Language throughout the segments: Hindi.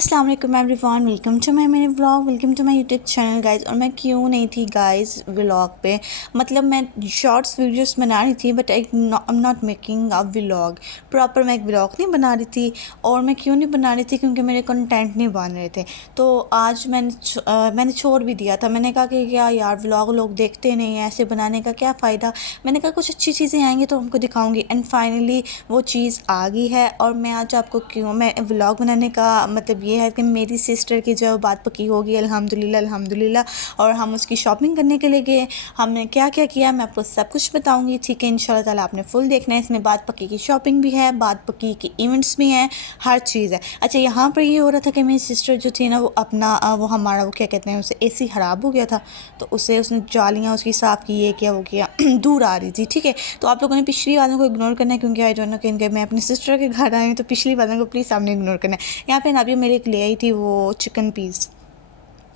अस्सलाम वालेकुम एवरीवन, वेलकम टू माय मेरे vlog, welcome to my YouTube channel guys. और मैं क्यों नहीं थी गाइस व्लॉग पे, मतलब मैं शॉर्ट्स वीडियोस बना रही थी but I am not making a vlog proper. मैं एक व्लॉग नहीं बना रही थी। और मैं क्यों नहीं बना रही थी, क्योंकि मेरे कंटेंट नहीं बन रहे थे। तो आज मैंने छोड़ भी दिया था। मैंने कहा कि क्या यार व्लॉग लोग देखते नहीं हैं, ऐसे बनाने का क्या फ़ायदा। मैंने कहा कुछ अच्छी चीज़ें आएंगी तो हमको दिखाऊंगी। एंड फाइनली वो चीज़ आ गई है। और मैं आज आपको क्यों मैं व्लॉग बनाने का मतलब ये है कि मेरी सिस्टर की जो बात पक्की होगी अल्हम्दुलिल्लाह अल्हम्दुलिल्लाह। और हम उसकी शॉपिंग करने के लिए गए। हमने क्या क्या किया मैं आपको सब कुछ बताऊंगी, ठीक है इंशाल्लाह ताला। आपने फुल देखना है, इसमें बात पक्की की शॉपिंग भी है, बात पक्की की इवेंट्स भी हैं, हर चीज़ है। अच्छा, यहाँ पर ये हो रहा था कि मेरी सिस्टर जो थी ना वो अपना वो हमारा वो क्या कहते हैं उसे एसी ख़राब हो गया था। तो उसे उसने जालियाँ उसकी साफ़ की, ये किया वो किया दूर आ रही थी, ठीक है। तो आप लोगों ने पिछली वालों को इग्नोर करना है, क्योंकि आई डोंट नो कि मैं अपनी सिस्टर के घर आई हूँ, तो पिछली वालों को प्लीज़ सामने इग्नोर करना है। यहाँ पे नाबिया मेरे लिए ले आई थी वो चिकन पीस।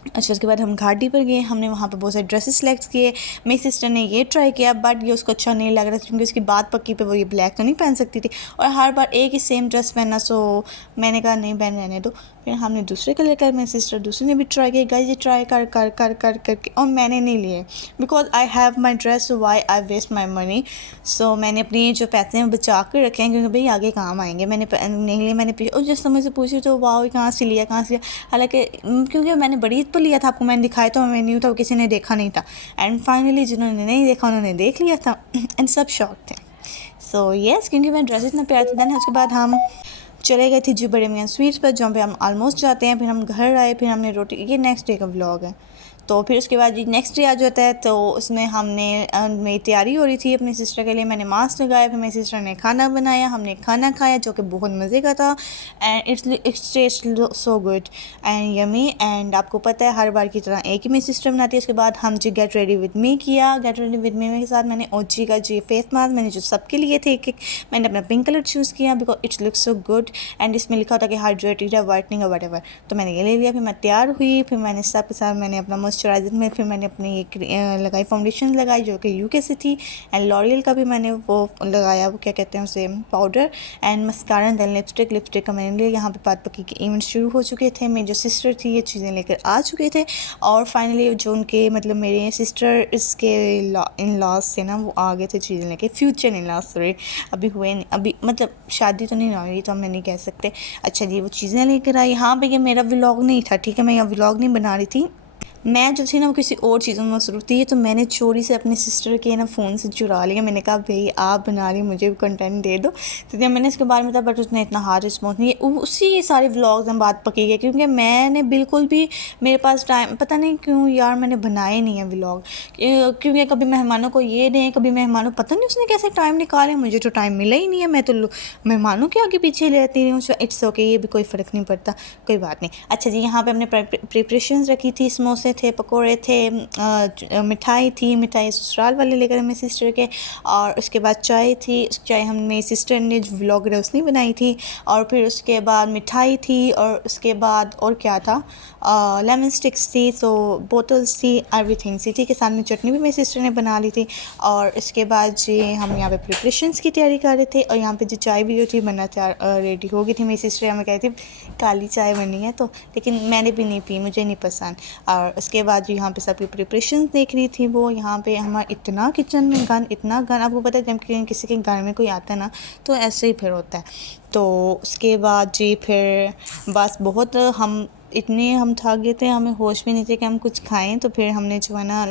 अच्छा, उसके बाद हम घाटी पर गए। हमने वहाँ पर बहुत सारे ड्रेसेस सेलेक्ट किए। मेरी सिस्टर ने ये ट्राई किया बट ये उसको अच्छा नहीं लग रहा था, क्योंकि उसकी बात पक्की पे वो ये ब्लैक तो नहीं पहन सकती थी और हर बार एक ही सेम ड्रेस पहनना। सो मैंने कहा नहीं बहन रहने दो। फिर हमने दूसरे कलर का, मेरी सिस्टर दूसरे ने भी ट्राई किया। गाइस ये ट्राई कर कर कर कर करके और मैंने नहीं लिए, because I have my dress, so why I waste my money. So मैंने अपनी जो पैसे हैं बचा कर रखे हैं, क्योंकि भाई आगे काम आएंगे। मैंने नहीं लिए। मैंने और जिस समय से पूछी तो वाह कहाँ से लिया कहाँ से लिया, हालांकि क्योंकि मैंने बड़ी ईद पर लिया था, आपको मैंने दिखाया तो मैं न्यू था, किसी ने देखा नहीं था। एंड फाइनली जिन्होंने नहीं देखा उन्होंने देख लिया था एंड सब शौक थे। सो येस, क्योंकि मैं ड्रेस इतना प्यार था। उसके बाद हम चले गए थे जी बड़े मियाँ स्वीट्स पर, जहाँ पे हम ऑलमोस्ट जाते हैं। फिर हम घर आए, फिर हमने रोटी, ये नेक्स्ट डे का व्लॉग है। तो फिर उसके बाद जी नेक्स्ट डे आ जाता है, तो उसमें हमने मेरी तैयारी हो रही थी अपनी सिस्टर के लिए। मैंने मास्क लगाया, फिर मेरी सिस्टर ने खाना बनाया, हमने खाना खाया जो कि बहुत मज़े का था। And it's taste so good and yummy. And आपको पता है हर बार की तरह एक ही मेरी सिस्टर बनाती है। उसके बाद हम जी गेट रेडी विद मी किया। गेट रेडी विद मी के साथ मैंने ओजी का जी फेस मास्क, मैंने जो सबके लिए थे एक मैंने अपना पिंक कलर चूज़ किया, because it's look so good. And इसमें लिखा होता कि हाइड्रेटेड है, वाइटनिंग है, वट एवर। तो मैंने ये ले लिया। फिर मैं तैयार हुई। फिर मैंने सब के साथ मैंने अपना मॉइस्चराइज़र में फिर मैंने अपनी एक लगाई फाउंडेशन लगाई जो कि यूके से थी। एंड लॉरियल का भी मैंने वो लगाया, वो क्या कहते हैं उसे, powder. And mascara and lipstick का मैंने लिया। यहाँ पे बात पक्की के इवेंट शुरू हो चुके थे। मेरी जो सिस्टर थी ये चीज़ें लेकर आ चुके थे। और फाइनली जो उनके मतलब मेरे सिस्टर इसके इन लॉस थे ना, वो आ गए थे चीज़ें लेके, फ्यूचर इन लॉस, सॉरी अभी हुए नहीं, अभी मतलब शादी तो नहीं हुई तो हम नहीं कह सकते। अच्छा जी, वो चीज़ें लेकर आई। हाँ भैया मेरा व्लॉग नहीं था, ठीक है, मैं यहाँ व्लॉग नहीं बना रही थी। मैं जो थी ना वो किसी और चीज़ों में मसरूफ़ थी। तो मैंने चोरी से अपने सिस्टर के ना फ़ोन से चुरा लिया। मैंने कहा भाई आप बना रही, मुझे भी कंटेंट दे दो। तो जब मैंने इसके बारे में था, बट उसने इतना हार्ड रिस्पॉन्स नहीं है। उसी सारे व्लॉग्स में बात पकी गई, क्योंकि मैंने बिल्कुल भी, मेरे पास टाइम पता नहीं क्यों यार मैंने बनाए नहीं है व्लॉग। क्योंकि कभी मेहमानों को ये दें, कभी मेहमानों पता नहीं उसने कैसे टाइम निकाले, मुझे तो टाइम मिला ही नहीं है। मैं तो मेहमानों के आगे पीछे रहती रही हूँ। इट्स ओके, ये भी कोई फ़र्क नहीं पड़ता, कोई बात नहीं। अच्छा जी, यहाँ पे हमने प्रिपरेशंस रखी थी। समोसे थे, पकोड़े थे, मिठाई थी। मिठाई ससुराल वाले लेकर मेरी सिस्टर के। और उसके बाद चाय थी। चाय हम मेरी सिस्टर ने जो व्लॉगर है उसने बनाई थी। और फिर उसके बाद मिठाई थी। और उसके बाद और क्या था, लेमन स्टिक्स थी, तो बोतल्स थी, एवरीथिंग थी, ठीक है। साथ में चटनी भी मेरी सिस्टर ने बना ली थी। और इसके बाद जी हम यहाँ पे प्रिपरेशंस की तैयारी कर रहे थे। और यहाँ पे जो चाय भी जो थी बनना तैयार रेडी हो गई थी। मेरी सिस्टर हमें कहती थी काली चाय बनी है, तो लेकिन मैंने भी नहीं पी, मुझे नहीं पसंद। और उसके बाद जो यहाँ पे सबकी प्रिपरेशन देख रही थी वो। यहाँ पे हमारा इतना किचन में गन, इतना गन, आपको पता है जब किसी के घर में कोई आता है ना तो ऐसे ही फिर होता है। तो उसके बाद जी फिर बस बहुत हम इतने हम थक गए थे, हमें होश भी नहीं थे कि हम कुछ खाएं। तो फिर हमने जो है ना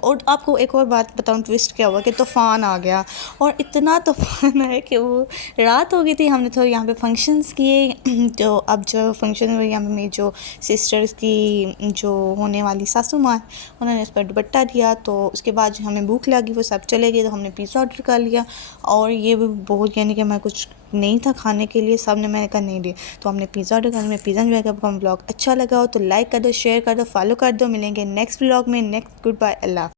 और आपको एक और बात बताऊं, ट्विस्ट क्या हुआ कि तूफ़ान आ गया। और इतना तूफ़ान आया कि वो रात हो गई थी। हमने तो यहाँ पे फंक्शंस किए। तो अब जो फंक्शन हुए यहाँ पे मेरी जो सिस्टर्स की जो होने वाली सासू माँ, उन्होंने इस पर दुपट्टा दिया। तो उसके बाद जो हमें भूख लगी, वो सब चले गए, तो हमने पिज़्ज़ा ऑर्डर कर लिया। और ये भी बहुत, यानी कि मैं कुछ नहीं था खाने के लिए, सब ने मैंने कहा नहीं दिए, तो हमने पिज़्ज़ा ऑर्डर कर। मैं पिज़्ज़ा जो है आपको ब्लॉग अच्छा लगा हो तो लाइक कर दो, शेयर कर दो, फॉलो कर दो। मिलेंगे नेक्स्ट ब्लॉग में। नेक्स्ट, गुड बाय, अल्लाह।